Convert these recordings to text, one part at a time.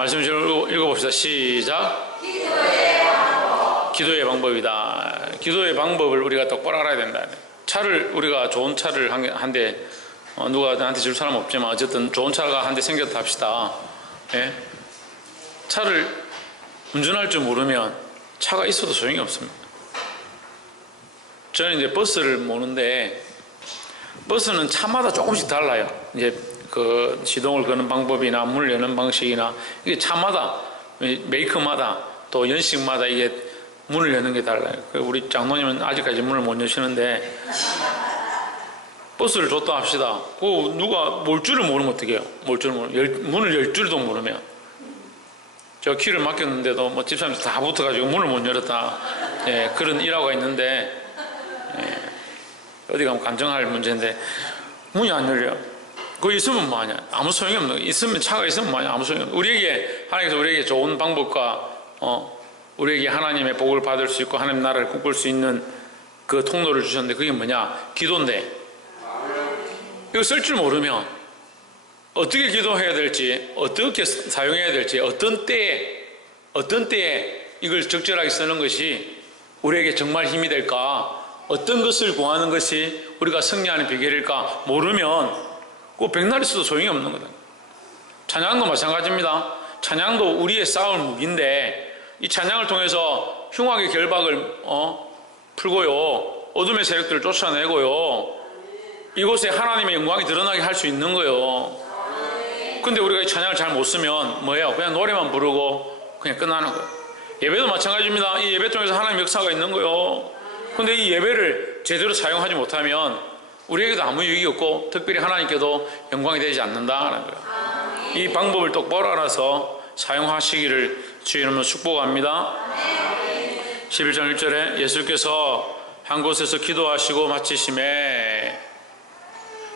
말씀 좀 읽어봅시다. 시작. 기도의 방법이다. 기도의 방법을 우리가 똑바로 알아야 된다. 차를 우리가 좋은 차를 한 대 누가 나한테 줄 사람 없지만 어쨌든 좋은 차가 한 대 생겼다 합시다. 예? 차를 운전할 줄 모르면 차가 있어도 소용이 없습니다. 저는 이제 버스를 모는데 버스는 차마다 조금씩 달라요. 이제 그 시동을 거는 방법이나 문을 여는 방식이나 이게 차마다 메이커마다 또 연식마다 이게 문을 여는 게 달라요. 우리 장로님은 아직까지 문을 못 여시는데 버스를 줬다 합시다. 그 누가 몰 줄을 모르면 어떻게 해요? 문을 열 줄도 모르면 저 키를 맡겼는데도 뭐 집사람들 다 붙어가지고 문을 못 열었다. 예, 그런 일화가 있는데 예, 어디 가면 간증할 문제인데 문이 안 열려요. 그거 있으면 뭐하냐? 아무 소용이 없는 거. 있으면 차가 있으면 뭐하냐? 아무 소용이 없는 거. 우리에게 하나님께서 우리에게 좋은 방법과 우리에게 하나님의 복을 받을 수 있고 하나님 나라를 꿈꿀 수 있는 그 통로를 주셨는데 그게 뭐냐? 기도인데 이거 쓸 줄 모르면 어떻게 기도해야 될지 어떻게 사용해야 될지 어떤 때에 이걸 적절하게 쓰는 것이 우리에게 정말 힘이 될까? 어떤 것을 구하는 것이 우리가 승리하는 비결일까? 모르면 그 백날 있어도 소용이 없는 거다. 찬양도 마찬가지입니다. 찬양도 우리의 싸울 무기인데 이 찬양을 통해서 흉악의 결박을 풀고요, 어둠의 세력들을 쫓아내고요, 이곳에 하나님의 영광이 드러나게 할 수 있는 거예요. 근데 우리가 이 찬양을 잘 못 쓰면 뭐예요? 그냥 노래만 부르고 그냥 끝나는 거예요. 예배도 마찬가지입니다. 이 예배 통해서 하나님의 역사가 있는 거예요. 근데 이 예배를 제대로 사용하지 못하면 우리에게도 아무 유익이 없고 특별히 하나님께도 영광이 되지 않는다는 거예요. 이 방법을 똑바로 알아서 사용하시기를 주의 이름으로 축복합니다. 11장 1절에 예수께서 한 곳에서 기도하시고 마치심에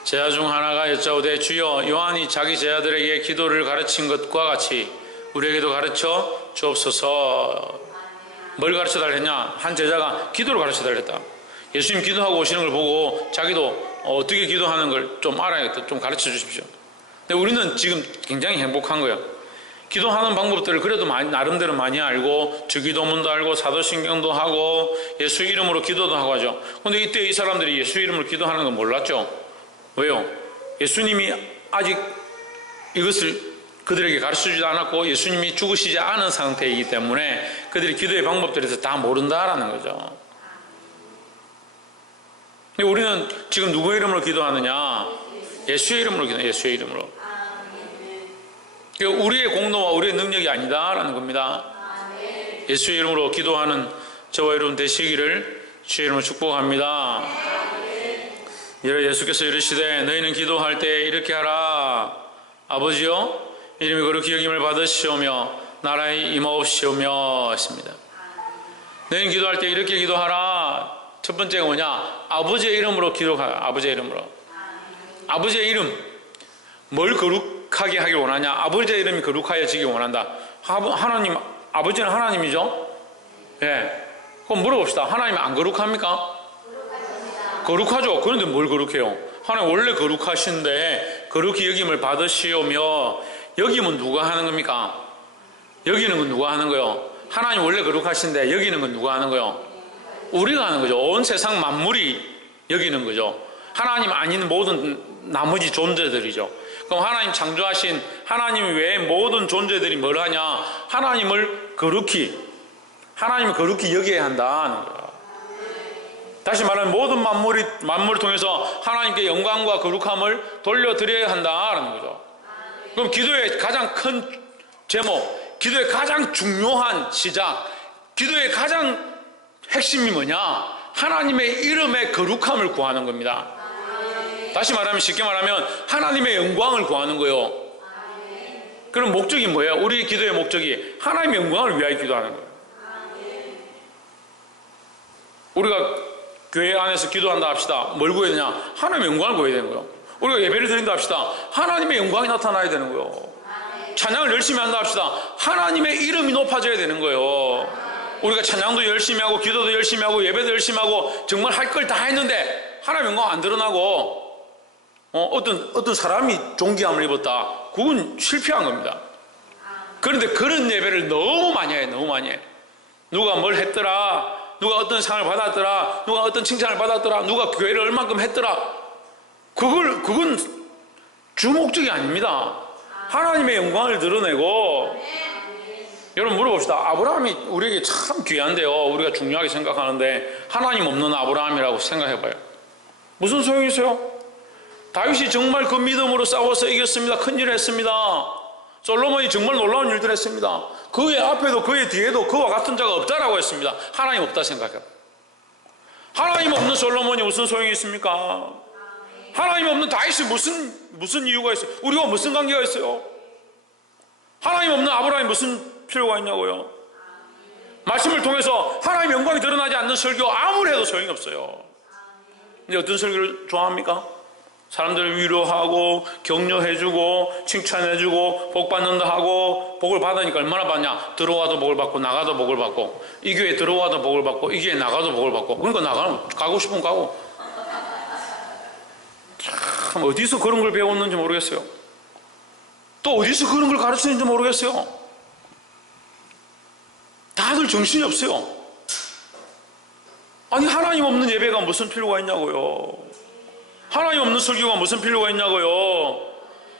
제자 중 하나가 여짜오되 주여 요한이 자기 제자들에게 기도를 가르친 것과 같이 우리에게도 가르쳐 주옵소서. 뭘 가르쳐 달랬냐? 한 제자가 기도를 가르쳐 달랬다. 예수님 기도하고 오시는 걸 보고 자기도 어떻게 기도하는 걸 좀 알아야겠다. 좀 가르쳐 주십시오. 근데 우리는 지금 굉장히 행복한 거예요. 기도하는 방법들을 그래도 나름대로 많이 알고 주기도문도 알고 사도신경도 하고 예수 이름으로 기도도 하고 하죠. 근데 이때 이 사람들이 예수 이름으로 기도하는 건 몰랐죠. 왜요? 예수님이 아직 이것을 그들에게 가르쳐주지 않았고 예수님이 죽으시지 않은 상태이기 때문에 그들이 기도의 방법들에 대해서 다 모른다라는 거죠. 근데 우리는 지금 누구의 이름으로 기도하느냐? 예수의 이름으로 기도해요. 예수의 이름으로. 우리의 공로와 우리의 능력이 아니다라는 겁니다. 예수의 이름으로 기도하는 저와 여러분 되시기를 주의 이름으로 축복합니다. 예수께서 이르시되 너희는 기도할 때 이렇게 하라. 아버지여 이름이 거룩히 여김을 받으시오며 나라에 임하옵시오며 했습니다. 너희는 기도할 때 이렇게 기도하라. 첫 번째가 뭐냐? 아버지의 이름으로 기도하라. 아버지의 이름으로. 아버지의 이름. 뭘 거룩하게 하길 원하냐? 아버지의 이름이 거룩하여지길 원한다. 하나님, 아버지는 하나님이죠? 예. 그럼 물어봅시다. 하나님 안 거룩합니까? 거룩하죠. 그런데 뭘 거룩해요? 하나님 원래 거룩하신데 거룩히 여김을 받으시오며 여김은 누가 하는 겁니까? 여기는 건 누가 하는 거요? 하나님 원래 거룩하신데 여기는 건 누가 하는 거요? 우리가 하는 거죠. 온 세상 만물이 여기는 거죠. 하나님 아닌 모든 나머지 존재들이죠. 그럼 하나님 창조하신 하나님 외에 모든 존재들이 뭘 하냐? 하나님을 거룩히 여겨야 한다는 거예요. 다시 말하면 모든 만물을 통해서 하나님께 영광과 거룩함을 돌려드려야 한다는 거죠. 그럼 기도의 가장 큰 제목, 기도의 가장 중요한 시작, 기도의 가장 핵심이 뭐냐? 하나님의 이름의 거룩함을 구하는 겁니다. 다시 말하면, 쉽게 말하면 하나님의 영광을 구하는 거예요. 그럼 목적이 뭐예요? 우리의 기도의 목적이 하나님의 영광을 위하여 기도하는 거예요. 우리가 교회 안에서 기도한다 합시다. 뭘 구해야 되냐? 하나님의 영광을 구해야 되는 거예요. 우리가 예배를 드린다 합시다. 하나님의 영광이 나타나야 되는 거예요. 찬양을 열심히 한다 합시다. 하나님의 이름이 높아져야 되는 거예요. 우리가 찬양도 열심히 하고 기도도 열심히 하고 예배도 열심히 하고 정말 할 걸 다 했는데 하나님의 영광 안 드러나고 어떤 사람이 존귀함을 입었다. 그건 실패한 겁니다. 그런데 그런 예배를 너무 많이 해요. 너무 많이 해. 누가 뭘 했더라, 누가 어떤 상을 받았더라, 누가 어떤 칭찬을 받았더라, 누가 교회를 얼만큼 했더라. 그건 주목적이 아닙니다. 하나님의 영광을 드러내고. 여러분 물어봅시다. 아브라함이 우리에게 참 귀한데요, 우리가 중요하게 생각하는데 하나님 없는 아브라함이라고 생각해봐요. 무슨 소용이 있어요? 다윗이 정말 그 믿음으로 싸워서 이겼습니다. 큰일을 했습니다. 솔로몬이 정말 놀라운 일들을 했습니다. 그의 앞에도 그의 뒤에도 그와 같은 자가 없다라고 했습니다. 하나님 없다 생각해요. 하나님 없는 솔로몬이 무슨 소용이 있습니까? 하나님 없는 다윗이 무슨 이유가 있어요? 우리와 무슨 관계가 있어요? 하나님 없는 아브라함이 무슨 필요가 있냐고요? 말씀을 통해서 하나님 영광이 드러나지 않는 설교 아무리 해도 소용이 없어요. 근데 어떤 설교를 좋아합니까? 사람들을 위로하고 격려해주고 칭찬해주고 복 받는다 하고, 복을 받으니까 얼마나 받냐? 들어와도 복을 받고 나가도 복을 받고, 이 교회 들어와도 복을 받고 이 교회 나가도 복을 받고. 그러니까 가고 싶으면 가고. 참 어디서 그런 걸 배웠는지 모르겠어요. 또 어디서 그런 걸 가르치는지 모르겠어요. 다들 정신이 없어요. 아니 하나님 없는 예배가 무슨 필요가 있냐고요. 하나님 없는 설교가 무슨 필요가 있냐고요.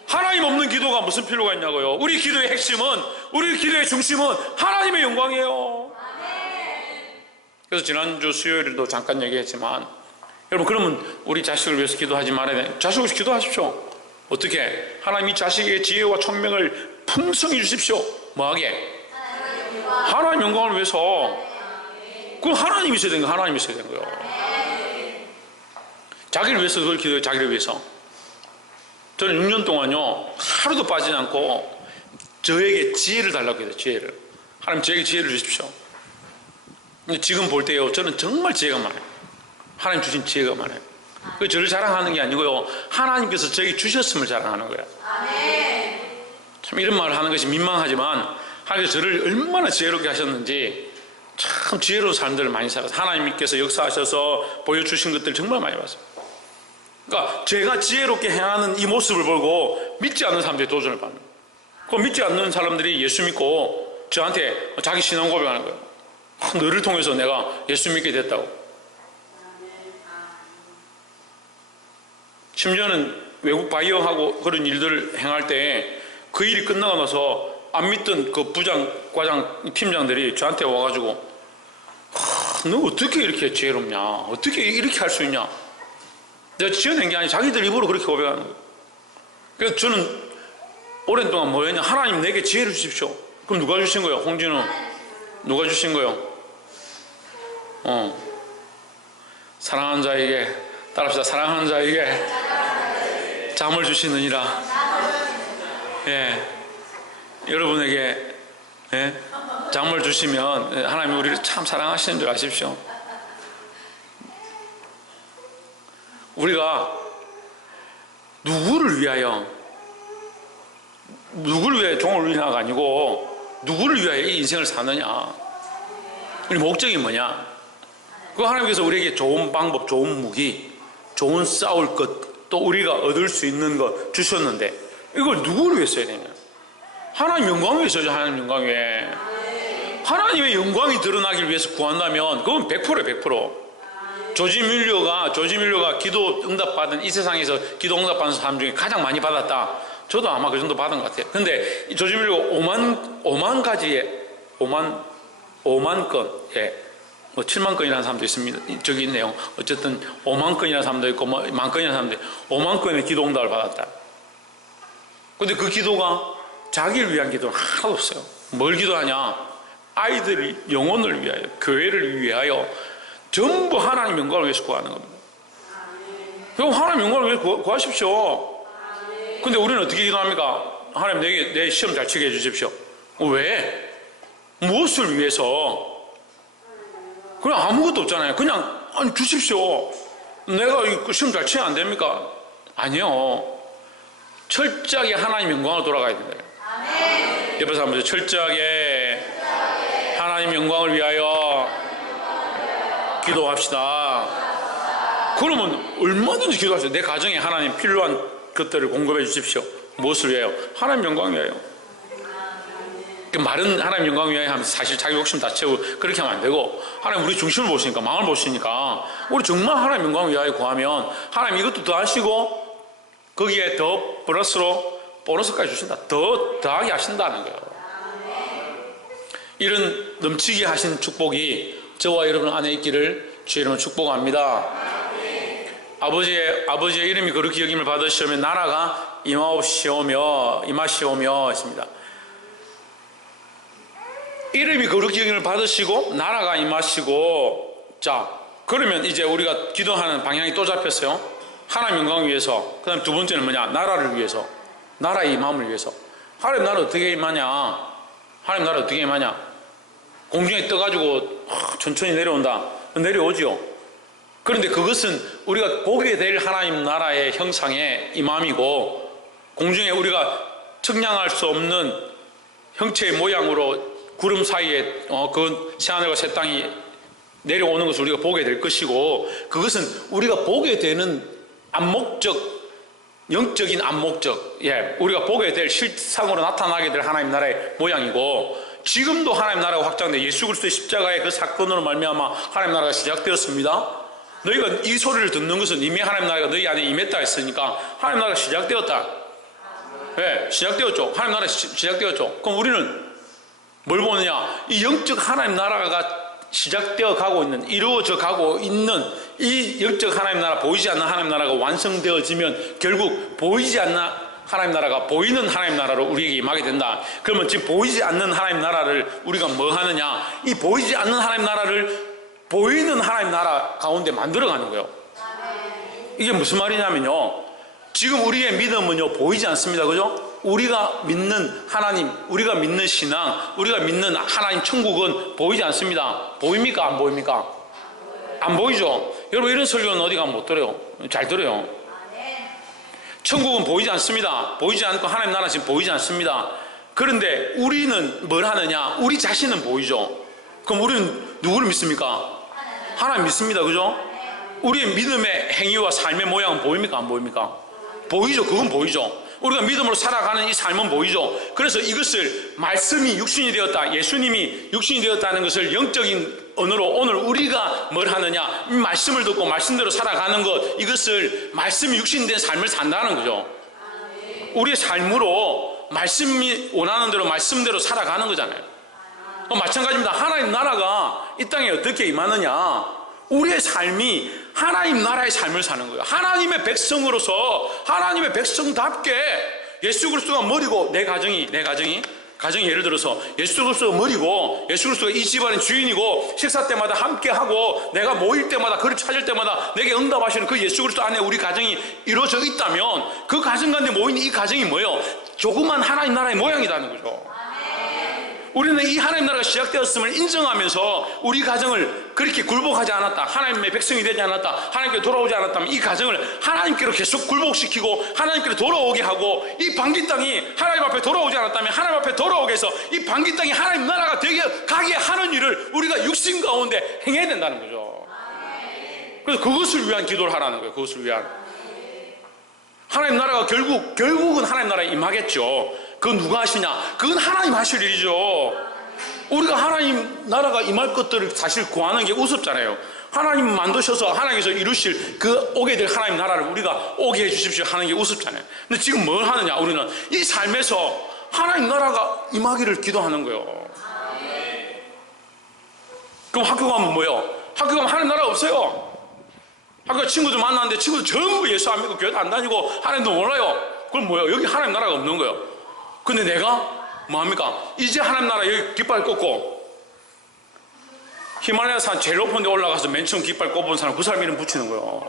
하나님 없는 기도가 무슨 필요가 있냐고요. 우리 기도의 핵심은, 우리 기도의 중심은 하나님의 영광이에요. 그래서 지난주 수요일에도 잠깐 얘기했지만, 여러분 그러면 우리 자식을 위해서 기도하지 말아야 돼요. 자식을 위해서 기도하십시오. 어떻게? 하나님이 자식에게 지혜와 총명을 풍성히 주십시오. 뭐하게? 하나님 영광을 위해서. 그럼 하나님이 있어야 되는 거예요. 하나님이 있어야 되는 거예요. 자기를 위해서 그걸 기도해요. 자기를 위해서. 저는 6년 동안요 하루도 빠지지 않고 저에게 지혜를 달라고 해요. 지혜를. 하나님 저에게 지혜를 주십시오. 근데 지금 볼 때요 저는 정말 지혜가 많아요. 하나님 주신 지혜가 많아요. 그 저를 자랑하는 게 아니고요, 하나님께서 저에게 주셨음을 자랑하는 거예요. 참 이런 말을 하는 것이 민망하지만 하나님께서 저를 얼마나 지혜롭게 하셨는지, 참 지혜로운 삶들을 많이 살아서 하나님께서 역사하셔서 보여주신 것들 정말 많이 봤어요. 그러니까 제가 지혜롭게 행하는 이 모습을 보고 믿지 않는 사람들이 도전을 받는 거예요. 그 믿지 않는 사람들이 예수 믿고 저한테 자기 신앙 고백하는 거예요. 너를 통해서 내가 예수 믿게 됐다고. 심지어는 외국 바이어하고 그런 일들을 행할 때 그 일이 끝나고 나서 안 믿던 그 부장, 과장, 팀장들이 저한테 와가지고 너 어떻게 이렇게 지혜롭냐? 어떻게 이렇게 할 수 있냐? 내가 지어낸 게 아니라 자기들 입으로 그렇게 고백하는 거예요. 그래서 저는 오랜 동안 뭐 했냐? 하나님 내게 지혜를 주십시오. 그럼 누가 주신 거예요? 홍진우 누가 주신 거예요? 사랑하는 자에게, 따라합시다. 사랑하는 자에게 잠을 주시느니라. 예, 여러분에게 잠을 주시면 하나님이 우리를 참 사랑하시는 줄 아십시오. 우리가 누구를 위하여 종을 위하여가 아니고 누구를 위하여 이 인생을 사느냐, 우리 목적이 뭐냐, 그 하나님께서 우리에게 좋은 방법, 좋은 무기, 좋은 싸울 것, 또 우리가 얻을 수 있는 것 주셨는데 이걸 누구를 위해 써야 되냐? 하나님 영광을 위해 써야죠. 하나님 영광 위해. 하나님의 영광이 드러나기 위해서 구한다면 그건 100%예요. 100%. 조지 밀러가 기도 응답받은, 이 세상에서 기도 응답받은 사람 중에 가장 많이 받았다. 저도 아마 그 정도 받은 것 같아요. 근데 이 조지 밀러가 5만 건에 뭐 7만 건이라는 사람도 있습니다. 저기 있네요. 어쨌든 5만 건이라는 사람도 있고 뭐 1만 건이라는 사람도 있고 5만 건의 기도 응답을 받았다. 근데 그 기도가 자기를 위한 기도는 하나도 없어요. 뭘 기도하냐? 아이들의 영혼을 위하여, 교회를 위하여 전부 하나님 영광을 위해서 구하는 겁니다. 그럼 하나님 영광을 위해서 구하십시오. 근데 우리는 어떻게 기도합니까? 하나님 내 시험 잘 치게 해주십시오. 왜? 무엇을 위해서? 그냥 아무것도 없잖아요. 그냥 주십시오. 내가 시험 잘 치면 안 됩니까? 아니요. 철저하게 하나님 영광을 돌아가야 된다. 옆에 사람들 철저하게 하나님 영광을 위하여 기도합시다. 그러면 얼마든지 기도하세요. 내 가정에 하나님 필요한 것들을 공급해 주십시오. 무엇을 위하여? 하나님 영광을 위하여. 말은 하나님 영광 위하여 하면서 사실 자기 욕심 다 채우고 그렇게 하면 안 되고, 하나님 우리 중심을 보시니까, 마음을 보시니까 우리 정말 하나님 영광 위하여 구하면 하나님 이것도 더 하시고 거기에 더 플러스로 보너스까지 주신다. 더 더하게 하신다는 거예요. 이런 넘치게 하신 축복이 저와 여러분 안에 있기를 주의 이름으로 축복합니다. 아버지의 이름이 거룩히 여김을 받으시오며 나라가 임하시오며 했습니다. 이름이 거룩히 여김을 받으시고 나라가 임하시고, 자 그러면 이제 우리가 기도하는 방향이 또 잡혔어요. 하나님 영광을 위해서. 그 다음 두 번째는 뭐냐? 나라를 위해서, 나라의 임함을 위해서. 하나님 나라 어떻게 임하냐? 하나님 나라 어떻게 임하냐? 공중에 떠가지고 천천히 내려온다. 내려오지요. 그런데 그것은 우리가 보게 될 하나님 나라의 형상의 임함이고, 공중에 우리가 측량할 수 없는 형체의 모양으로 구름 사이에 그 새하늘과 새 땅이 내려오는 것을 우리가 보게 될 것이고, 그것은 우리가 보게 되는 암목적, 영적인 암목적, 우리가 보게 될 실상으로 나타나게 될 하나님 나라의 모양이고, 지금도 하나님 나라가 확장돼 예수 그리스도의 십자가의 그 사건으로 말미암아 하나님 나라가 시작되었습니다. 너희가 이 소리를 듣는 것은 이미 하나님 나라가 너희 안에 임했다 했으니까 하나님 나라가 시작되었다. 시작되었죠. 하나님 나라가 시작되었죠. 그럼 우리는 뭘 보느냐? 이 영적 하나님 나라가 시작되어 가고 있는, 이루어져 가고 있는 이 영적 하나님 나라, 보이지 않는 하나님 나라가 완성되어지면 결국 보이지 않는 하나님 나라가 보이는 하나님 나라로 우리에게 임하게 된다. 그러면 지금 보이지 않는 하나님 나라를 우리가 뭐 하느냐? 이 보이지 않는 하나님 나라를 보이는 하나님 나라 가운데 만들어가는 거예요. 이게 무슨 말이냐면요, 지금 우리의 믿음은요 보이지 않습니다. 그죠? 우리가 믿는 하나님, 우리가 믿는 신앙, 우리가 믿는 하나님 천국은 보이지 않습니다. 보입니까? 안 보입니까? 안 보이죠? 여러분 이런 설교는 어디 가면 못 들어요. 잘 들어요. 천국은 보이지 않습니다. 보이지 않고 하나님 나라 지금 보이지 않습니다. 그런데 우리는 뭘 하느냐? 우리 자신은 보이죠. 그럼 우리는 누구를 믿습니까? 하나님 믿습니다. 그죠? 우리의 믿음의 행위와 삶의 모양은 보입니까? 안 보입니까? 보이죠. 그건 보이죠. 우리가 믿음으로 살아가는 이 삶은 보이죠. 그래서 이것을 말씀이 육신이 되었다, 예수님이 육신이 되었다는 것을 영적인 언어로 오늘 우리가 뭘 하느냐, 이 말씀을 듣고 말씀대로 살아가는 것, 이것을 말씀이 육신이 된 삶을 산다는 거죠. 우리의 삶으로 말씀이 원하는 대로 말씀대로 살아가는 거잖아요. 마찬가지입니다. 하나님 나라가 이 땅에 어떻게 임하느냐? 우리의 삶이 하나님 나라의 삶을 사는 거예요. 하나님의 백성으로서 하나님의 백성답게 예수 그리스도가 머리고 내 가정이 예를 들어서 예수 그리스도가 머리고 예수 그리스도가 이 집안의 주인이고, 식사 때마다 함께하고 내가 모일 때마다 그를 찾을 때마다 내게 응답하시는 그 예수 그리스도 안에 우리 가정이 이루어져 있다면, 그 가정 가운데 모인 이 가정이 뭐예요? 조그만 하나님 나라의 모양이라는 거죠. 우리는 이 하나님 나라가 시작되었음을 인정하면서 우리 가정을 그렇게 굴복하지 않았다, 하나님의 백성이 되지 않았다, 하나님께 돌아오지 않았다면 이 가정을 하나님께로 계속 굴복시키고 하나님께로 돌아오게 하고, 이 방기 땅이 하나님 앞에 돌아오지 않았다면 하나님 앞에 돌아오게 해서 이 방기 땅이 하나님 나라가 되게 가게 하는 일을 우리가 육신 가운데 행해야 된다는 거죠. 그래서 그것을 위한 기도를 하라는 거예요. 그것을 위한. 하나님 나라가 결국은 하나님 나라에 임하겠죠. 그건 누가 하시냐? 그건 하나님 하실 일이죠. 우리가 하나님 나라가 임할 것들을 사실 구하는 게 우습잖아요. 하나님 만드셔서 하나님께서 이루실 그 오게 될 하나님 나라를 우리가 오게 해주십시오 하는 게 우습잖아요. 근데 지금 뭘 하느냐? 우리는 이 삶에서 하나님 나라가 임하기를 기도하는 거예요. 그럼 학교 가면 뭐예요? 학교 가면 하나님 나라 없어요. 학교 친구들 만났는데 친구들 전부 예수 안 믿고 교회도 안 다니고 하나님도 몰라요. 그럼 뭐예요? 여기 하나님 나라가 없는 거예요. 근데 내가 뭐합니까? 이제 하나님 나라 여기 깃발 꽂고 히말라야 산 제일 높은 데 올라가서 맨 처음 깃발 꽂은 사람, 그 사람 이름 붙이는 거예요.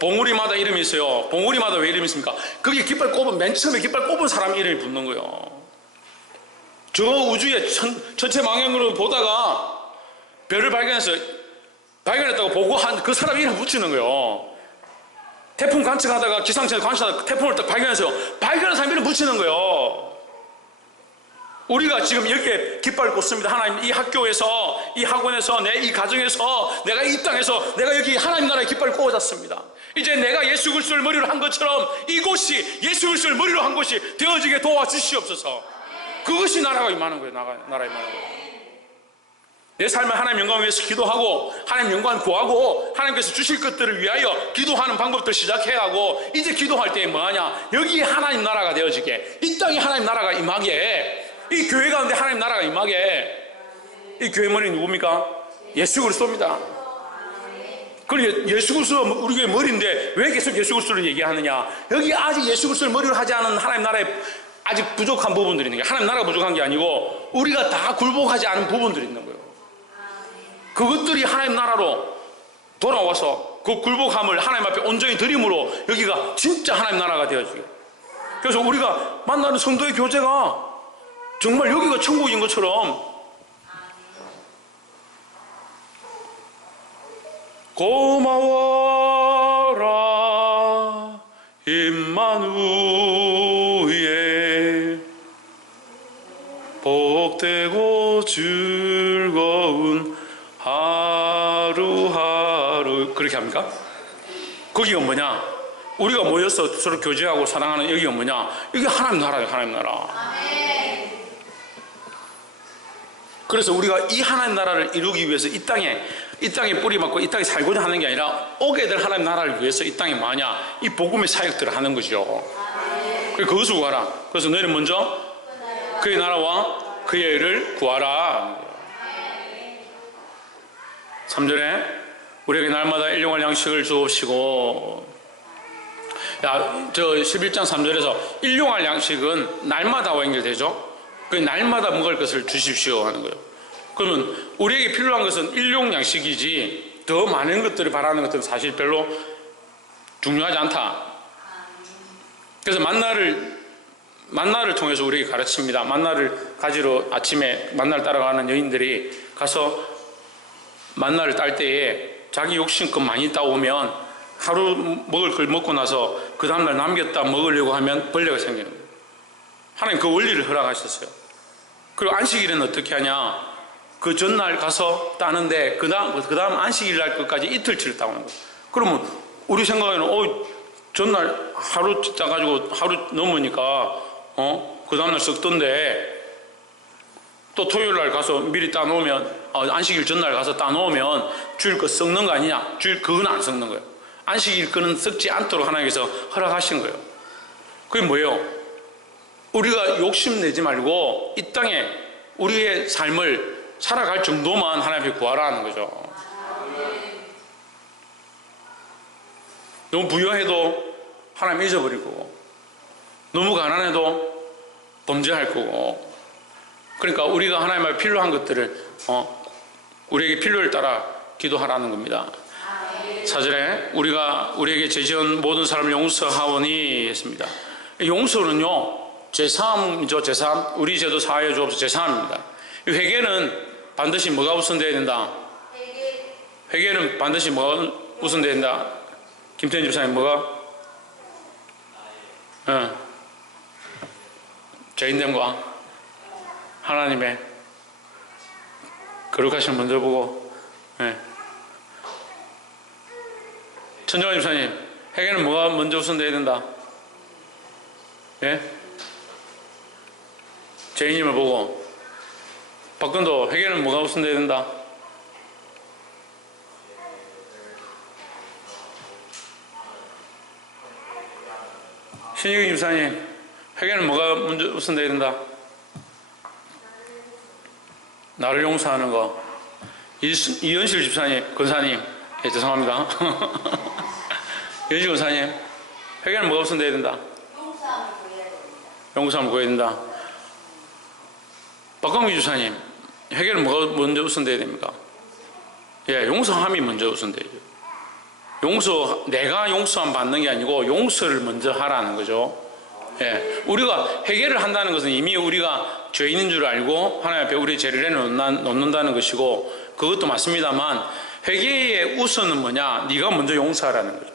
봉우리마다 이름이 있어요. 봉우리마다 왜 이름이 있습니까? 거기 깃발 꼽은, 맨 처음에 깃발 꼽은 사람 이름이 붙는 거예요. 저 우주의 전체 망원으로 보다가 별을 발견했다고 보고 한 그 사람 이름 붙이는 거예요. 태풍 관측하다가 기상청에서 관측하다가 태풍을 딱 발견한 사람 이름 붙이는 거예요. 우리가 지금 이렇게 깃발을 꽂습니다. 하나님, 이 학교에서, 이 학원에서, 내 이 가정에서, 내가 이 땅에서, 내가 여기 하나님 나라의 깃발을 꽂았습니다. 이제 내가 예수 그리스도를 머리로 한 것처럼 이곳이 예수 그리스도를 머리로 한 곳이 되어지게 도와주시옵소서. 그것이 나라가 임하는 거예요. 나라 임하는 거예요. 내 삶을 하나님 영광을 위해서 기도하고 하나님 영광을 구하고 하나님께서 주실 것들을 위하여 기도하는 방법도 시작해야 하고, 이제 기도할 때 뭐하냐, 여기에 하나님 나라가 되어지게, 이 땅에 하나님 나라가 임하게, 이 교회 가운데 하나님 나라가 임하게. 이 교회 머리 누굽니까? 예수 그리스도입니다. 그리고 예수 그리스도가 우리 교회 머리인데 왜 계속 예수 그리스도를 얘기하느냐, 여기 아직 예수 그리스도를 머리로 하지 않은 하나님 나라에 아직 부족한 부분들이 있는 거예요. 하나님 나라가 부족한 게 아니고 우리가 다 굴복하지 않은 부분들이 있는 거예요. 그것들이 하나님 나라로 돌아와서 그 굴복함을 하나님 앞에 온전히 드림으로 여기가 진짜 하나님 나라가 되어지게. 그래서 우리가 만나는 성도의 교제가 정말 여기가 천국인 것처럼, 고마워라 임마누엘, 복되고 즐거운 하루하루. 그렇게 합니까? 거기가 뭐냐? 우리가 모여서 서로 교제하고 사랑하는 여기가 뭐냐? 여기 하나님 나라예요. 하나님 나라. 그래서 우리가 이 하나님 나라를 이루기 위해서 이 땅에 뿌리 맞고 이 땅에 살고자 하는 게 아니라, 오게 될 하나님 나라를 위해서 이 땅에 뭐하냐? 이 복음의 사역들을 하는 것이죠. 그래서 그것을 구하라. 그래서 너희는 먼저 그의 나라와 그의 의를 구하라. 3절에 우리에게 날마다 일용할 양식을 주옵시고. 저 11장 3절에서 일용할 양식은 날마다와 연결되죠. 그 날마다 먹을 것을 주십시오 하는 거예요. 그러면 우리에게 필요한 것은 일용 양식이지 더 많은 것들을 바라는 것들은 사실 별로 중요하지 않다. 그래서 만나를 통해서 우리에게 가르칩니다. 만나를 가지러 아침에 만나를 따라가는 여인들이 가서 만나를 딸 때에 자기 욕심껏 많이 따오면 하루 먹을 걸 먹고 나서 그 다음날 남겼다 먹으려고 하면 벌레가 생기는 거예요. 하나님 그 원리를 허락하셨어요. 그리고 안식일은 어떻게 하냐, 그 전날 가서 따는데 그 다음 안식일 날 것까지 이틀치를 따오는 거예요. 그러면 우리 생각에는 전날 하루 따가지고 하루 넘으니까 그 다음날 썩던데, 또 토요일 날 가서 미리 따놓으면 안식일 전날 가서 따놓으면 주일 거 썩는 거 아니냐? 주일 그건 안 썩는 거예요. 안식일 거는 썩지 않도록 하나님께서 허락하신 거예요. 그게 뭐예요? 우리가 욕심내지 말고 이 땅에 우리의 삶을 살아갈 정도만 하나님 앞에 구하라 하는 거죠. 너무 부유해도 하나님 잊어버릴 거고, 너무 가난해도 범죄할 거고. 그러니까 우리가 하나님 앞에 필요한 것들을 우리에게 필요를 따라 기도하라는 겁니다. 4절에 우리에게 죄지은 모든 사람을 용서하오니 했습니다. 용서는요, 제3이죠. 제3. 우리 죄도 사하여 주옵소서. 제3입니다. 회개는 반드시 뭐가 우선되어야 된다? 회개는 반드시 뭐가 우선되어야 된다? 김태현 집사님 뭐가? 죄인됨과 하나님의 거룩하신 먼저 보고. 천정환 집사님, 회개는 뭐가 먼저 우선되어야 된다? 예? 죄인임을 보고. 박근도 회개는 뭐가 우선되어야 된다? 신유기 집사님, 회개는 뭐가 먼저 우선되어야 된다? 나를 용서하는 거. 이현실 집사님, 권사님, 죄송합니다. 이현실 권사님, 회개는 뭐가 우선되어야 된다? 용서함을 구해야 된다. 박광규 주사님, 회개는 뭐가 먼저 우선되어야 됩니까? 예, 용서함이 먼저 우선되죠. 내가 용서함 받는 게 아니고 용서를 먼저 하라는 거죠. 예, 우리가 회개를 한다는 것은 이미 우리가 죄인인 줄 알고 하나님 앞에 우리의 죄를 내놓는다는 것이고, 그것도 맞습니다만 회개의 우선은 뭐냐? 네가 먼저 용서하라는 거죠.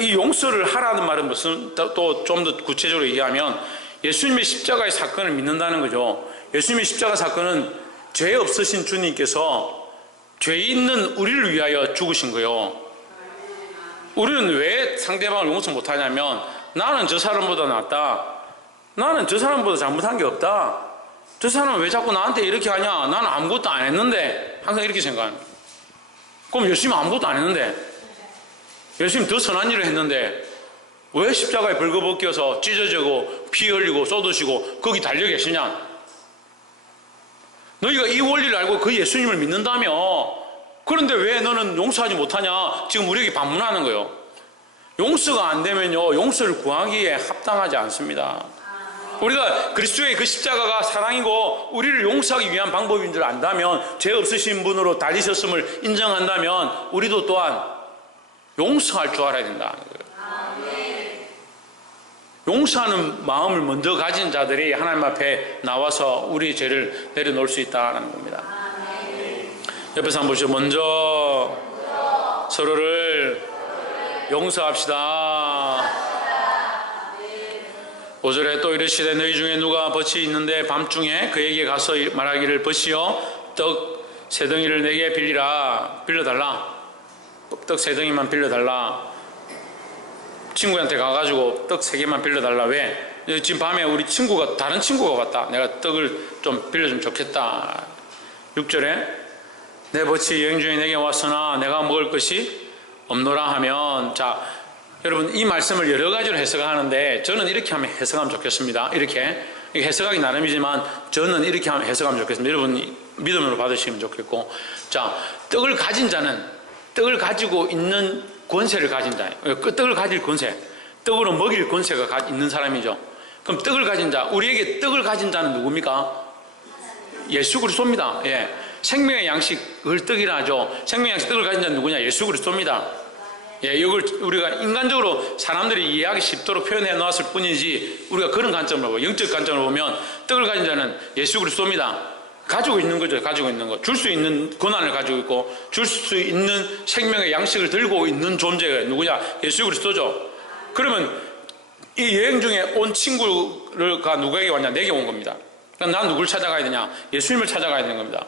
이 용서를 하라는 말은 무슨, 또 좀 더 구체적으로 얘기하면 예수님의 십자가의 사건을 믿는다는 거죠. 예수님의 십자가 사건은 죄 없으신 주님께서 죄 있는 우리를 위하여 죽으신 거예요. 우리는 왜 상대방을 용서 못하냐면, 나는 저 사람보다 낫다, 나는 저 사람보다 잘못한 게 없다. 저 사람은 왜 자꾸 나한테 이렇게 하냐? 나는 아무것도 안 했는데. 항상 이렇게 생각합니다. 그럼 예수님 아무것도 안 했는데, 예수님 더 선한 일을 했는데 왜 십자가에 벌거벗겨서 찢어지고 피 흘리고 쏟으시고 거기 달려 계시냐? 너희가 이 원리를 알고 그 예수님을 믿는다며, 그런데 왜 너는 용서하지 못하냐? 지금 우리에게 반문하는 거예요. 용서가 안 되면요, 용서를 구하기에 합당하지 않습니다. 우리가 그리스도의 그 십자가가 사랑이고 우리를 용서하기 위한 방법인 줄 안다면, 죄 없으신 분으로 달리셨음을 인정한다면 우리도 또한 용서할 줄 알아야 된다는 거예요. 용서하는 마음을 먼저 가진 자들이 하나님 앞에 나와서 우리 죄를 내려놓을 수 있다는 겁니다. 옆에서 한번 보시죠. 먼저 서로를 용서합시다. 5절에 또 이르시되 너희 중에 누가 벗이 있는데 밤중에 그에게 가서 말하기를 벗이여 떡 세 덩이를 내게 빌려달라. 떡 세 덩이만 빌려달라. 친구한테 가가지고 떡 3개만 빌려달라. 왜? 지금 밤에 우리 친구가, 다른 친구가 왔다. 내가 떡을 좀 빌려주면 좋겠다. 6절에 내 벗이 여행 중에 내게 왔으나 내가 먹을 것이 없노라 하면, 자, 여러분 이 말씀을 여러 가지로 해석하는데 저는 이렇게 하면 해석하면 좋겠습니다. 이렇게 해석하기 나름이지만 저는 이렇게 하면 해석하면 좋겠습니다. 여러분 믿음으로 받으시면 좋겠고, 자, 떡을 가진 자는 떡을 가지고 있는 권세를 가진 자예요. 떡을 가질 권세, 떡으로 먹일 권세가 있는 사람이죠. 그럼 떡을 가진 자, 우리에게 떡을 가진 자는 누굽니까? 예수 그리스도입니다. 예. 생명의 양식을 떡이라 하죠. 생명의 양식 떡을 가진 자는 누구냐? 예수 그리스도입니다. 예, 이걸 우리가 인간적으로 사람들이 이해하기 쉽도록 표현해 놓았을 뿐이지, 우리가 그런 관점으로 보고, 영적 관점으로 보면 떡을 가진 자는 예수 그리스도입니다. 가지고 있는 거죠. 가지고 있는 거. 줄 수 있는 권한을 가지고 있고 줄 수 있는 생명의 양식을 들고 있는 존재가 누구냐? 예수 그리스도죠. 그러면 이 여행 중에 온 친구가 누구에게 왔냐? 내게 온 겁니다. 그러니까 난 누굴 찾아가야 되냐? 예수님을 찾아가야 되는 겁니다.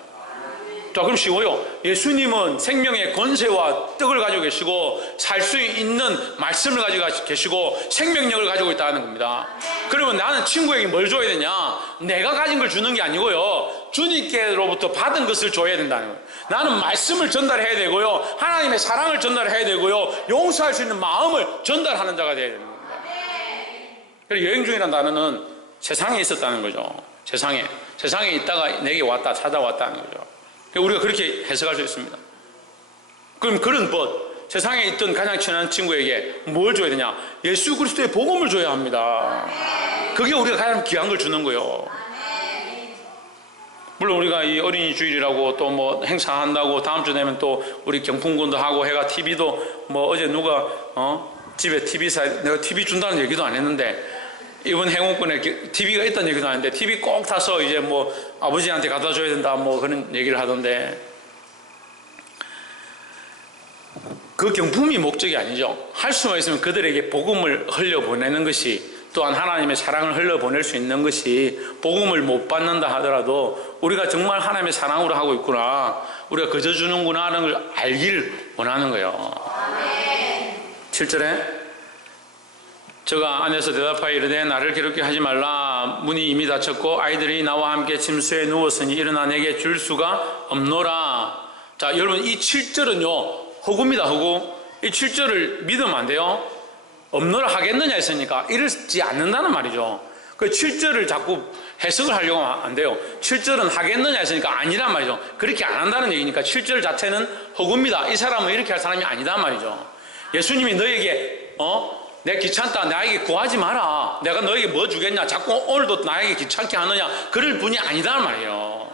자, 그럼 쉬워요. 예수님은 생명의 권세와 떡을 가지고 계시고 살 수 있는 말씀을 가지고 계시고 생명력을 가지고 있다는 겁니다. 그러면 나는 친구에게 뭘 줘야 되냐? 내가 가진 걸 주는 게 아니고요, 주님께로부터 받은 것을 줘야 된다는 거예요. 나는 말씀을 전달해야 되고요, 하나님의 사랑을 전달해야 되고요, 용서할 수 있는 마음을 전달하는 자가 되어야 되는 겁니다. 그래서 여행 중이라는 단어는 세상에 있었다는 거죠. 세상에 있다가 내게 왔다, 찾아왔다는 거죠. 우리가 그렇게 해석할 수 있습니다. 그럼 그런 법, 세상에 있던 가장 친한 친구에게 뭘 줘야 되냐? 예수 그리스도의 복음을 줘야 합니다. 그게 우리가 가장 귀한 걸 주는 거예요. 물론 우리가 이 어린이 주일이라고 또 뭐 행사한다고 다음 주 되면 또 우리 경품군도 하고 해가 TV도 뭐 어제 누가 집에 TV 내가 TV 준다는 얘기도 안 했는데, 이번 행운권에 TV가 있다는 얘기도 안 했는데 TV 꼭 타서 이제 뭐 아버지한테 갖다 줘야 된다 뭐 그런 얘기를 하던데, 그 경품이 목적이 아니죠. 할 수만 있으면 그들에게 복음을 흘려보내는 것이, 또한 하나님의 사랑을 흘려보낼 수 있는 것이, 복음을 못 받는다 하더라도 우리가 정말 하나님의 사랑으로 하고 있구나, 우리가 그저 주는구나 하는 걸 알기를 원하는 거예요. 7절에 저가 안에서 대답하여 이르되 나를 괴롭게 하지 말라. 문이 이미 닫혔고 아이들이 나와 함께 침수에 누웠으니 일어나 내게 줄 수가 없노라. 자, 여러분 이 7절은요 허구입니다. 허구. 이 7절을 믿으면 안 돼요. 없노라 하겠느냐 했으니까 이러지 않는다는 말이죠. 그 7절을 자꾸 해석을 하려고 하면 안 돼요. 7절은 하겠느냐 했으니까 아니란 말이죠. 그렇게 안 한다는 얘기니까 7절 자체는 허구입니다. 이 사람은 이렇게 할 사람이 아니단 말이죠. 예수님이 너에게 내 귀찮다, 나에게 구하지 마라, 내가 너에게 뭐 주겠냐, 자꾸 오늘도 나에게 귀찮게 하느냐, 그럴 분이 아니단 말이에요.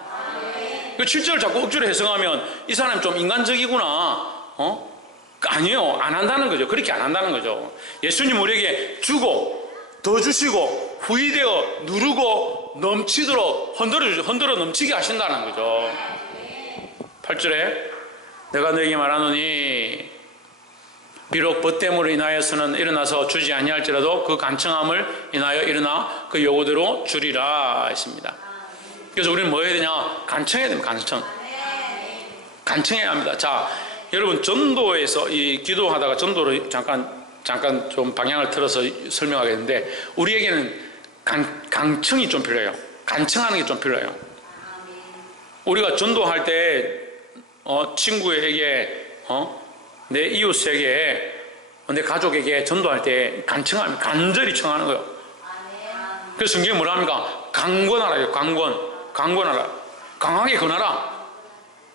그 7절을 자꾸 억지로 해석하면 이 사람이 좀 인간적이구나, 아니에요. 안 한다는 거죠. 그렇게 안 한다는 거죠. 예수님 우리에게 주고 더 주시고 후히되어 누르고 넘치도록 흔들어 넘치게 하신다는 거죠. 8절에 내가 너에게 말하노니 비록 벗됨으로 인하여서는 일어나서 주지 아니할지라도 그 간청함을 인하여 일어나 그 요구대로 주리라 했습니다. 그래서 우리는 뭐 해야 되냐? 간청해야 됩니다. 간청해야 합니다. 자, 여러분 전도에서 이 기도하다가 전도를 잠깐 좀 방향을 틀어서 설명하겠는데, 우리에게는 강청이 좀 필요해요. 간청하는 게 좀 필요해요. 우리가 전도할 때 친구에게 내 이웃에게 내 가족에게 전도할 때 간청하면 간절히 청하는 거예요. 그래서 성경이 뭐라 합니까? 강권하라요. 강권하라. 강하게 권하라.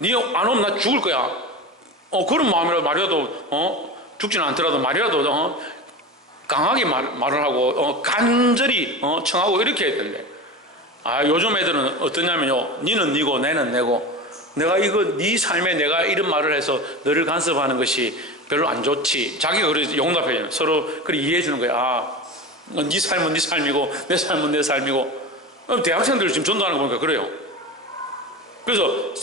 니 안 오면 나 죽을 거야. 그런 마음이라도 말이라도 죽지는 않더라도 말이라도 강하게 말을 하고 간절히 청하고 이렇게 해야 되는데, 요즘 애들은 어떠냐면요, 니는 니고 내는 내고, 내가 이거 네 삶에 내가 이런 말을 해서 너를 간섭하는 것이 별로 안 좋지. 자기가 그래서 용납해요. 서로 그렇게 이해해 주는 거야. 네 삶은 네 삶이고 내 삶은 내 삶이고. 대학생들 지금 전도하는 거 보니까 그래요. 그래서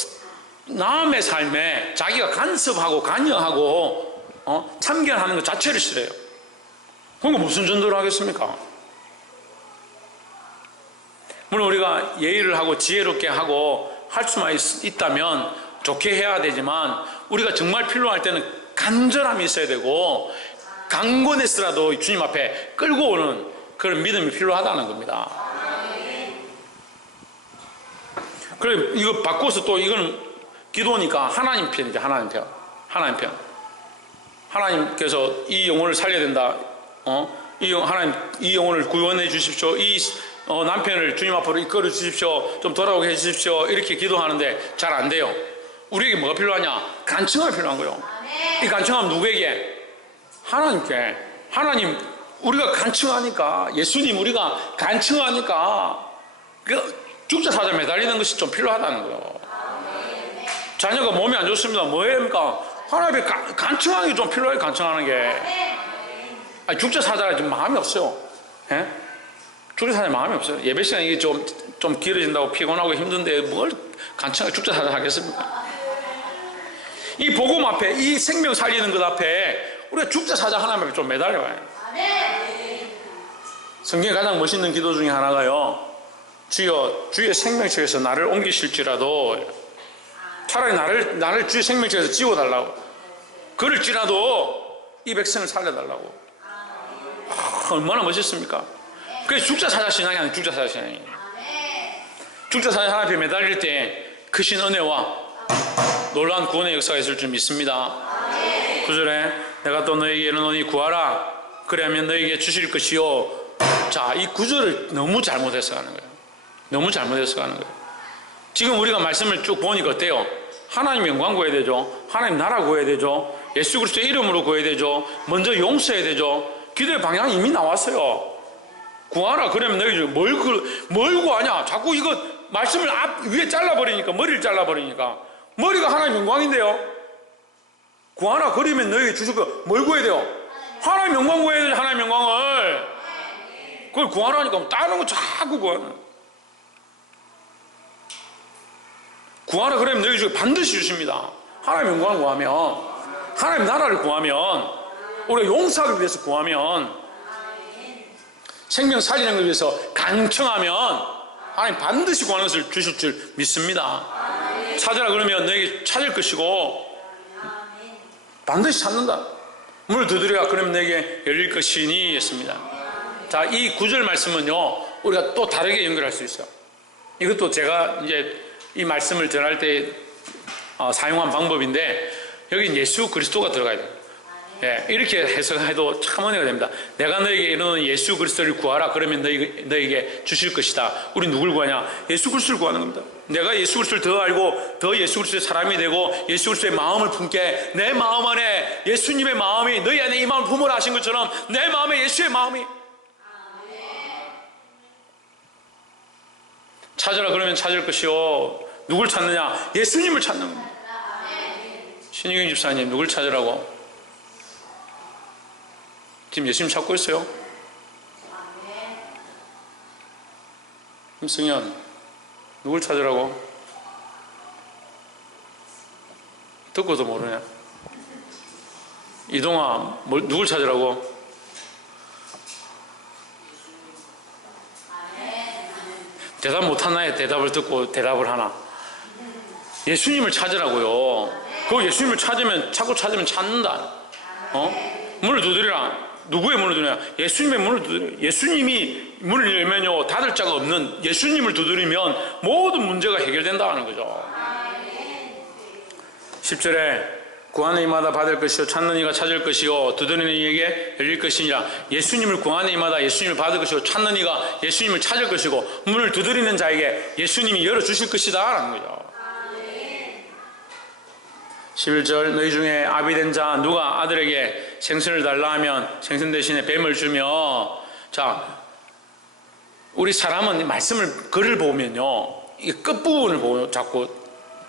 남의 삶에 자기가 간섭하고 관여하고 참견하는 것 자체를 싫어해요. 그러니까 무슨 전도를 하겠습니까? 물론 우리가 예의를 하고 지혜롭게 하고 할 수만 있다면 좋게 해야 되지만, 우리가 정말 필요할 때는 간절함이 있어야 되고 강권해서라도 주님 앞에 끌고 오는 그런 믿음이 필요하다는 겁니다. 그래, 이거 바꿔서 또 이거는 기도니까 하나님 편이죠. 하나님 편. 하나님 편. 하나님께서 이 영혼을 살려야 된다. 하나님 이 영혼을 구원해 주십시오. 이 남편을 주님 앞으로 이끌어 주십시오. 좀 돌아오게 해 주십시오. 이렇게 기도하는데 잘 안 돼요. 우리에게 뭐가 필요하냐? 간청함이 필요한 거예요. 이 간청함 누구에게? 하나님께. 하나님, 우리가 간청하니까, 예수님 우리가 간청하니까 죽자 사자 매달리는 것이 좀 필요하다는 거예요. 자녀가 몸이 안 좋습니다. 뭐합니까? 하나님의 간청하는 게 좀 필요해요. 간청하는 게. 죽자 사자가 지금 마음이 없어요. 예? 죽자 사자 마음이 없어요. 예배 시간이 좀 길어진다고 피곤하고 힘든데 뭘 간청하게 죽자 사자 하겠습니까? 이 복음 앞에, 이 생명 살리는 것 앞에 우리가 죽자 사자 하나님 앞에 좀 매달려와요. 성경에 가장 멋있는 기도 중에 하나가요, 주여 주의 생명책에서 나를 옮기실지라도, 차라리 나를 주의 생명책에서 지워달라고, 그럴지라도 이 백성을 살려달라고. 얼마나 멋있습니까? 그게 죽자 사자 신앙이 아니에요. 죽자 사자 신앙이. 죽자 사자 하나님 앞에 매달릴 때 크신 은혜와 놀라운 구원의 역사가 있을 줄 믿습니다. 9절에 내가 또 너에게 이르노니 구하라 그리하면 너에게 주실 것이요. 자, 이 9절을 너무 잘못해서 가는 거예요. 너무 잘못해서 가는 거예요. 지금 우리가 말씀을 쭉 보니까 어때요? 하나님 영광 구해야 되죠. 하나님 나라 구해야 되죠. 예수 그리스도의 이름으로 구해야 되죠. 먼저 용서해야 되죠. 기도의 방향이 이미 나왔어요. 구하라 그러면 너희 뭘 구하냐? 자꾸 이거 말씀을 위에 잘라버리니까, 머리를 잘라버리니까. 머리가 하나님 영광인데요. 구하라 그러면 너희에게 주실 거, 뭘 구해야 돼요? 하나님 영광 구해야 되죠. 하나님 영광을. 그걸 구하라니까 다른 거 자꾸 구하는. 구하라 그러면 너희 주고 반드시 주십니다. 하나님 영광을 구하면, 하나님 나라를 구하면, 우리가 용서하기 위해서 구하면, 생명 살리는 걸 위해서 간청하면 하나님 반드시 구하는 것을 주실 줄 믿습니다. 찾으라 그러면 너에게 찾을 것이고 반드시 찾는다. 문을 두드리라 그러면 너에게 열릴 것이니 했습니다. 자, 이 9절 말씀은요, 우리가 또 다르게 연결할 수 있어요. 이것도 제가 이제 이 말씀을 전할 때 사용한 방법인데, 여기 예수 그리스도가 들어가야 돼요. 예, 이렇게 해석해도 참 은혜가 됩니다. 내가 너에게 이르는 예수 그리스도를 구하라 그러면 너에게 주실 것이다. 우리 누굴 구하냐? 예수 그리스도를 구하는 겁니다. 내가 예수 그리스도를 더 알고 더 예수 그리스도의 사람이 되고 예수 그리스도의 마음을 품게, 내 마음 안에 예수님의 마음이 너희 안에 이 마음을 품으라 하신 것처럼 내 마음에 예수의 마음이. 찾으라 그러면 찾을 것이요. 누굴 찾느냐? 예수님을 찾는 겁니다. 신유경 집사님, 누굴 찾으라고? 지금 예수님 찾고 있어요? 김승현, 누굴 찾으라고? 듣고도 모르냐? 이동아, 누굴 찾으라고? 대답 못하나요? 대답을 듣고 대답을 하나? 예수님을 찾으라고요. 그 예수님을 찾으면, 자꾸 찾으면 찾는다. 문을 두드리라. 누구의 문을 두드리냐? 예수님의 문을 두드려요. 예수님이 문을 열면요, 닫을 자가 없는 예수님을 두드리면 모든 문제가 해결된다는 거죠. 10절에 구하는 이마다 받을 것이요 찾는 이가 찾을 것이요 두드리는 이에게 열릴 것이니라. 예수님을 구하는 이마다 예수님을 받을 것이고 찾는 이가 예수님을 찾을 것이고 문을 두드리는 자에게 예수님이 열어주실 것이다 라는 거죠. 11절 너희 중에 아비된 자 누가 아들에게 생선을 달라 하면 생선 대신에 뱀을 주며. 자, 우리 사람은 말씀을 글을 보면요, 이 끝부분을 보고 자꾸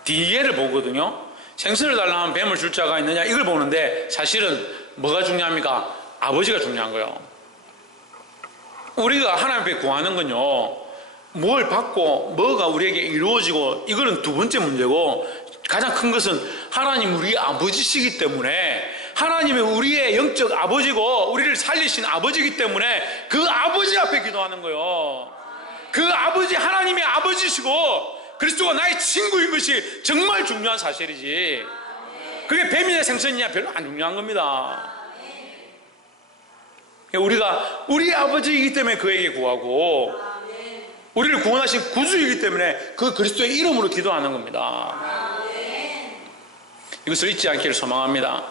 뒤에를 보거든요. 생선을 달라 하면 뱀을 줄 자가 있느냐 이걸 보는데 사실은 뭐가 중요합니까? 아버지가 중요한 거예요. 우리가 하나님 앞에 구하는 건요, 뭘 받고 뭐가 우리에게 이루어지고 이거는 두 번째 문제고, 가장 큰 것은 하나님 우리 아버지시기 때문에, 하나님이 우리의 영적 아버지고 우리를 살리신 아버지이기 때문에 그 아버지 앞에 기도하는 거예요. 그 아버지, 하나님의 아버지시고 그리스도가 나의 친구인 것이 정말 중요한 사실이지, 그게 뱀이냐 생선이냐 별로 안 중요한 겁니다. 우리가 우리 아버지이기 때문에 그에게 구하고, 우리를 구원하신 구주이기 때문에 그 그리스도의 이름으로 기도하는 겁니다. 이것을 잊지 않기를 소망합니다.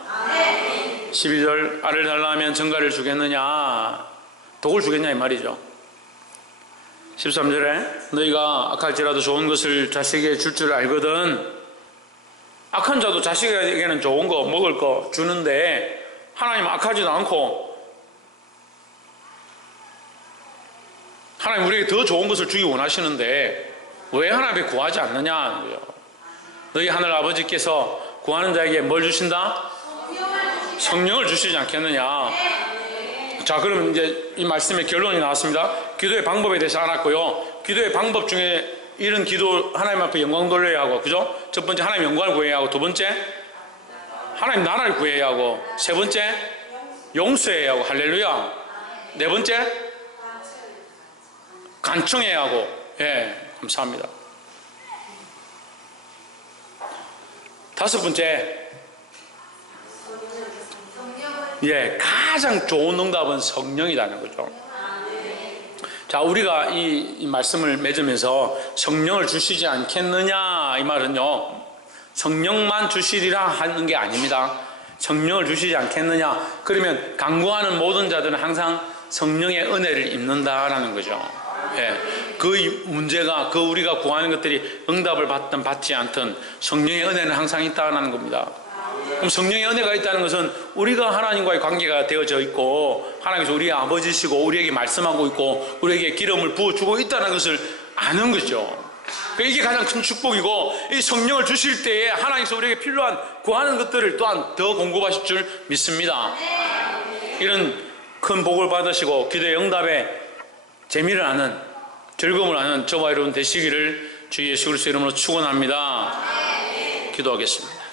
12절 알을 달라 하면 전갈을 주겠느냐, 독을 주겠냐 이 말이죠. 13절에 너희가 악할지라도 좋은 것을 자식에게 줄 줄 알거든. 악한 자도 자식에게는 좋은 거 먹을 거 주는데 하나님은 악하지도 않고 하나님 우리에게 더 좋은 것을 주기 원하시는데 왜 하나님께 구하지 않느냐 하는 거예요. 너희 하늘 아버지께서 구하는 자에게 뭘 주신다? 성령을 주시지 않겠느냐. 자, 그러면 이제 이 말씀의 결론이 나왔습니다. 기도의 방법에 대해서 알았고요. 기도의 방법 중에 이런 기도, 하나님 앞에 영광 돌려야 하고, 그죠? 첫 번째 하나님 영광을 구해야 하고, 두 번째 하나님 나라를 구해야 하고, 세 번째 용서해야 하고, 할렐루야. 네 번째 간청해야 하고. 예, 감사합니다. 다섯 번째, 예, 가장 좋은 응답은 성령이라는 거죠. 자, 우리가 이 말씀을 맺으면서 성령을 주시지 않겠느냐 이 말은요, 성령만 주시리라 하는 게 아닙니다. 성령을 주시지 않겠느냐, 그러면 간구하는 모든 자들은 항상 성령의 은혜를 입는다라는 거죠. 예, 그 문제가, 그 우리가 구하는 것들이 응답을 받든 받지 않든 성령의 은혜는 항상 있다는 겁니다. 그럼 성령의 은혜가 있다는 것은 우리가 하나님과의 관계가 되어져 있고, 하나님께서 우리의 아버지시고 우리에게 말씀하고 있고 우리에게 기름을 부어주고 있다는 것을 아는 거죠. 이게 가장 큰 축복이고, 이 성령을 주실 때에 하나님께서 우리에게 필요한 구하는 것들을 또한 더 공급하실 줄 믿습니다. 이런 큰 복을 받으시고 기도의 응답에 재미를 아는, 즐거움을 아는 저와 여러분 되시기를 주 예수 그리스도 이름으로 축원합니다. 기도하겠습니다.